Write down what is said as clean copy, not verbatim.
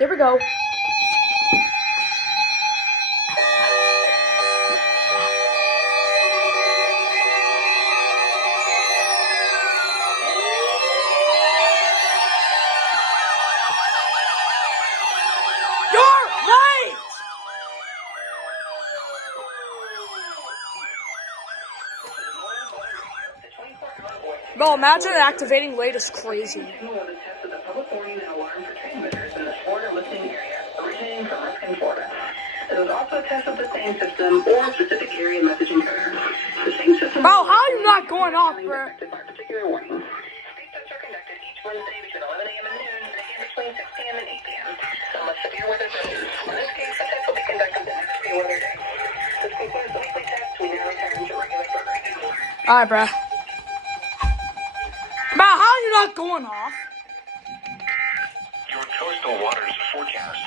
There we go. Bro, imagine activating late is crazy. It was also a test of the same system or specific area messaging code. The same system. Bro, how are you not going off, bro? Particular warning. These tests are conducted each Wednesday between 11 a.m. and noon, and again between 6 p.m. and 8 p.m. Unless severe weather permits. In this case, the test will be conducted the next few weather days. This concludes the weekly test. We now return to regular programming. Alright, bro. Bro, how are you not going off? Your coastal waters forecast